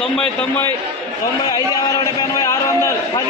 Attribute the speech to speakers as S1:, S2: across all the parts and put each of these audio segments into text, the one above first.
S1: తొంభై తొంభై తొంభై ఐదు యాభై నూట ఎనభై ఆరు వందలు. పది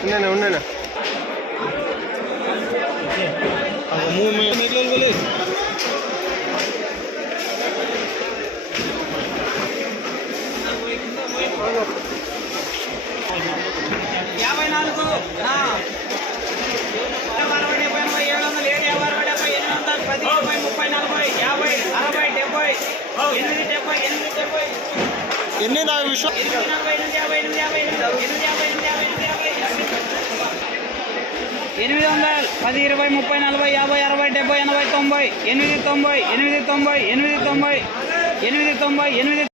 S2: ఉన్నానా ఉన్నానా?
S1: యాభై నాలుగు
S2: ఎన్ని నా
S1: ఎనిమిది వందల పది ఇరవై ముప్పై నలభై యాభై అరవై డెబ్బై ఎనభై తొంభై ఎనిమిది తొంభై ఎనిమిది తొంభై ఎనిమిది తొంభై ఎనిమిది తొంభై ఎనిమిది